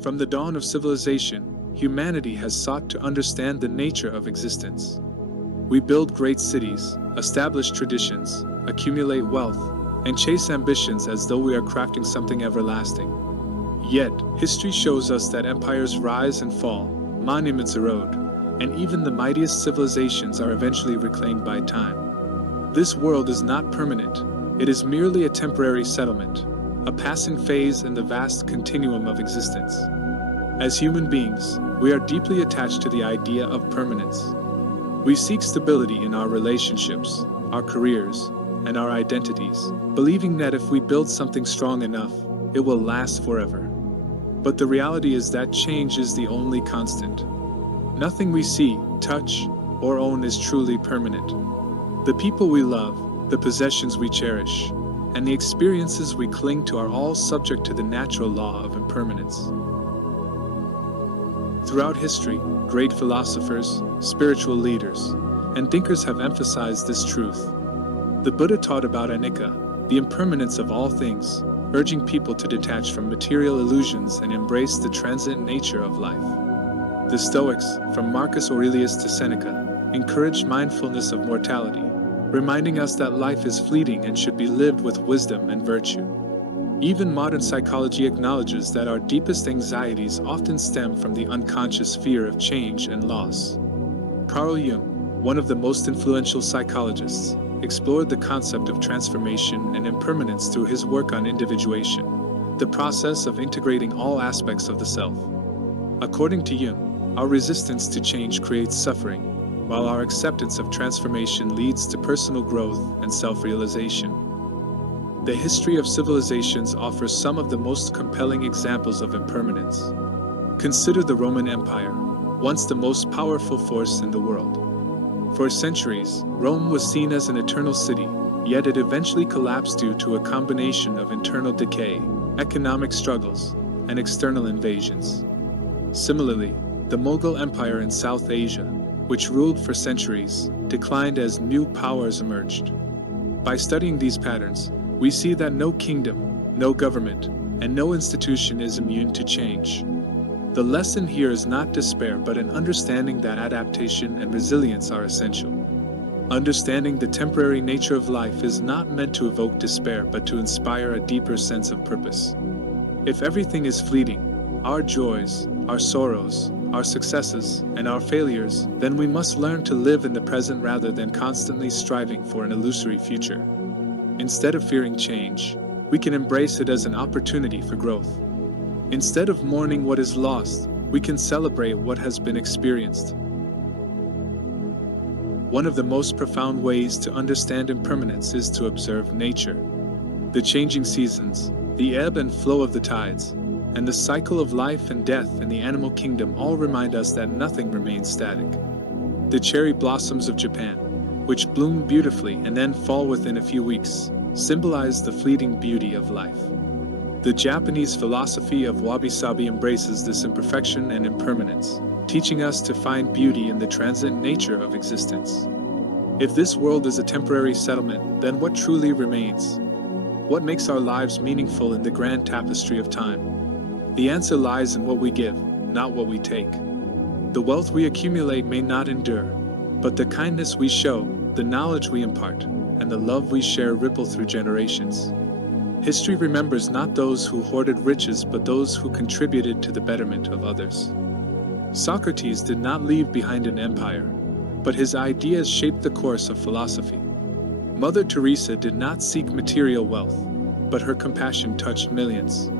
From the dawn of civilization, humanity has sought to understand the nature of existence. We build great cities, establish traditions, accumulate wealth, and chase ambitions as though we are crafting something everlasting. Yet, history shows us that empires rise and fall, monuments erode, and even the mightiest civilizations are eventually reclaimed by time. This world is not permanent, it is merely a temporary settlement, a passing phase in the vast continuum of existence. As human beings, we are deeply attached to the idea of permanence. We seek stability in our relationships, our careers, and our identities, believing that if we build something strong enough, it will last forever. But the reality is that change is the only constant. Nothing we see, touch, or own is truly permanent. The people we love, the possessions we cherish, and the experiences we cling to are all subject to the natural law of impermanence. Throughout history, great philosophers, spiritual leaders, and thinkers have emphasized this truth. The Buddha taught about anicca, the impermanence of all things, urging people to detach from material illusions and embrace the transient nature of life. The Stoics, from Marcus Aurelius to Seneca, encouraged mindfulness of mortality, reminding us that life is fleeting and should be lived with wisdom and virtue. Even modern psychology acknowledges that our deepest anxieties often stem from the unconscious fear of change and loss. Carl Jung, one of the most influential psychologists, explored the concept of transformation and impermanence through his work on individuation, the process of integrating all aspects of the self. According to Jung, our resistance to change creates suffering, while our acceptance of transformation leads to personal growth and self-realization. The history of civilizations offers some of the most compelling examples of impermanence. Consider the Roman Empire, once the most powerful force in the world. For centuries, Rome was seen as an eternal city, yet it eventually collapsed due to a combination of internal decay, economic struggles, and external invasions. Similarly, the Mughal Empire in South Asia, which ruled for centuries, declined as new powers emerged. By studying these patterns, we see that no kingdom, no government, and no institution is immune to change. The lesson here is not despair but an understanding that adaptation and resilience are essential. Understanding the temporary nature of life is not meant to evoke despair but to inspire a deeper sense of purpose. If everything is fleeting, our joys, our sorrows, our successes, and our failures, then we must learn to live in the present rather than constantly striving for an illusory future. Instead of fearing change, we can embrace it as an opportunity for growth. Instead of mourning what is lost, we can celebrate what has been experienced. One of the most profound ways to understand impermanence is to observe nature. The changing seasons, the ebb and flow of the tides, and the cycle of life and death in the animal kingdom all remind us that nothing remains static. The cherry blossoms of Japan, which bloom beautifully and then fall within a few weeks, symbolize the fleeting beauty of life. The Japanese philosophy of wabi-sabi embraces this imperfection and impermanence, teaching us to find beauty in the transient nature of existence. If this world is a temporary settlement, then what truly remains? What makes our lives meaningful in the grand tapestry of time? The answer lies in what we give, not what we take. The wealth we accumulate may not endure, but the kindness we show, the knowledge we impart, and the love we share ripple through generations. History remembers not those who hoarded riches but those who contributed to the betterment of others. Socrates did not leave behind an empire, but his ideas shaped the course of philosophy. Mother Teresa did not seek material wealth, but her compassion touched millions.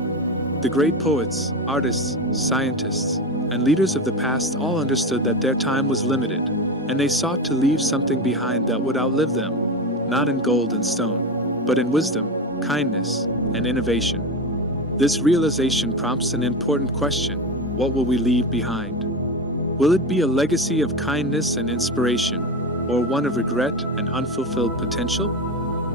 The great poets, artists, scientists, and leaders of the past all understood that their time was limited, and they sought to leave something behind that would outlive them, not in gold and stone, but in wisdom, kindness, and innovation. This realization prompts an important question: what will we leave behind? Will it be a legacy of kindness and inspiration, or one of regret and unfulfilled potential?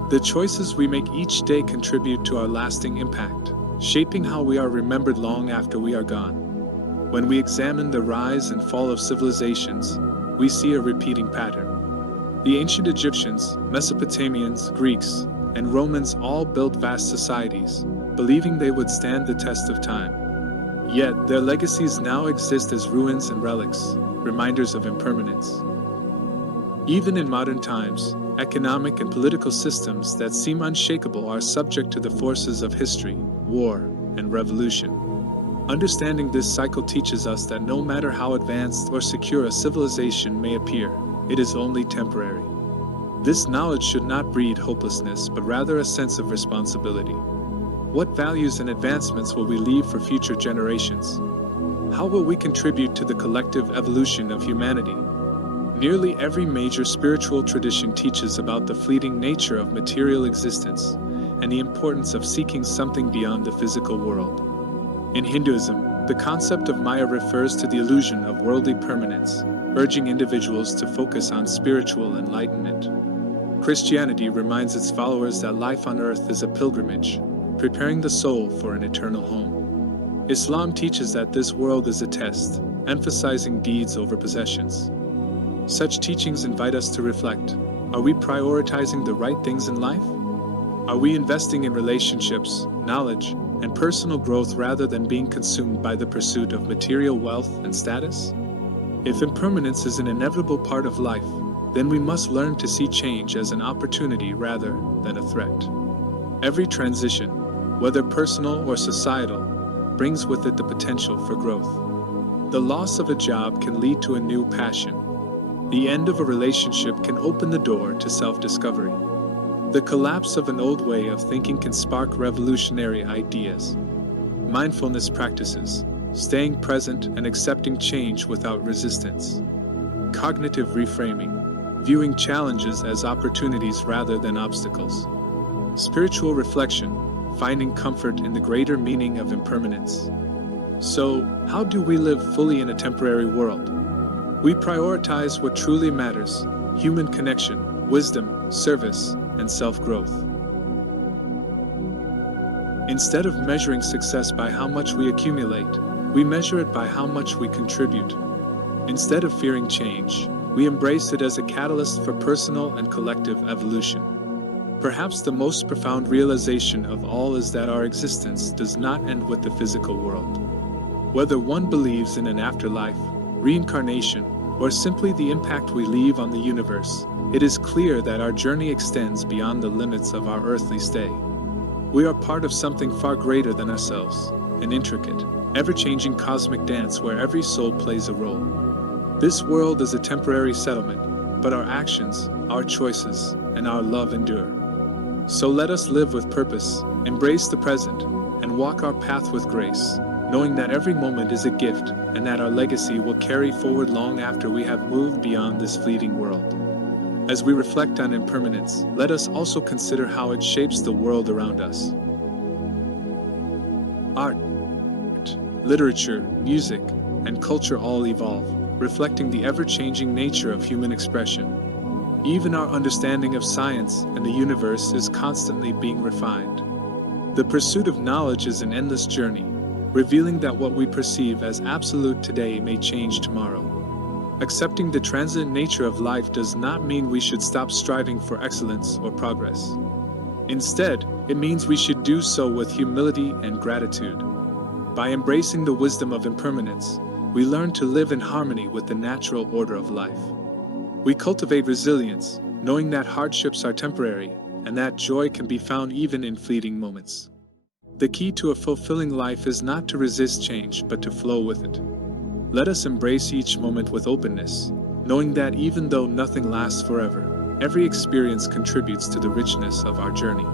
The choices we make each day contribute to our lasting impact, shaping how we are remembered long after we are gone. When we examine the rise and fall of civilizations, we see a repeating pattern. The ancient Egyptians, Mesopotamians, Greeks, and Romans all built vast societies, believing they would stand the test of time. Yet, their legacies now exist as ruins and relics, reminders of impermanence. Even in modern times, economic and political systems that seem unshakable are subject to the forces of history, war, and revolution. Understanding this cycle teaches us that no matter how advanced or secure a civilization may appear, it is only temporary. This knowledge should not breed hopelessness, but rather a sense of responsibility. What values and advancements will we leave for future generations? How will we contribute to the collective evolution of humanity? Nearly every major spiritual tradition teaches about the fleeting nature of material existence and the importance of seeking something beyond the physical world. In Hinduism, the concept of Maya refers to the illusion of worldly permanence, urging individuals to focus on spiritual enlightenment. Christianity reminds its followers that life on earth is a pilgrimage, preparing the soul for an eternal home. Islam teaches that this world is a test, emphasizing deeds over possessions. Such teachings invite us to reflect. Are we prioritizing the right things in life? Are we investing in relationships, knowledge, and personal growth rather than being consumed by the pursuit of material wealth and status? If impermanence is an inevitable part of life, then we must learn to see change as an opportunity rather than a threat. Every transition, whether personal or societal, brings with it the potential for growth. The loss of a job can lead to a new passion. The end of a relationship can open the door to self-discovery. The collapse of an old way of thinking can spark revolutionary ideas. Mindfulness practices, staying present and accepting change without resistance. Cognitive reframing, viewing challenges as opportunities rather than obstacles. Spiritual reflection, finding comfort in the greater meaning of impermanence. So, how do we live fully in a temporary world? We prioritize what truly matters: human connection, wisdom, service, and self-growth. Instead of measuring success by how much we accumulate, we measure it by how much we contribute. Instead of fearing change, we embrace it as a catalyst for personal and collective evolution. Perhaps the most profound realization of all is that our existence does not end with the physical world. Whether one believes in an afterlife, reincarnation, or simply the impact we leave on the universe, it is clear that our journey extends beyond the limits of our earthly stay. We are part of something far greater than ourselves, an intricate, ever-changing cosmic dance where every soul plays a role. This world is a temporary settlement, but our actions, our choices, and our love endure. So let us live with purpose, embrace the present, and walk our path with grace, knowing that every moment is a gift and that our legacy will carry forward long after we have moved beyond this fleeting world. As we reflect on impermanence, let us also consider how it shapes the world around us. Art, literature, music, and culture all evolve, reflecting the ever-changing nature of human expression. Even our understanding of science and the universe is constantly being refined. The pursuit of knowledge is an endless journey, revealing that what we perceive as absolute today may change tomorrow. Accepting the transient nature of life does not mean we should stop striving for excellence or progress. Instead, it means we should do so with humility and gratitude. By embracing the wisdom of impermanence, we learn to live in harmony with the natural order of life. We cultivate resilience, knowing that hardships are temporary and that joy can be found even in fleeting moments. The key to a fulfilling life is not to resist change, but to flow with it. Let us embrace each moment with openness, knowing that even though nothing lasts forever, every experience contributes to the richness of our journey.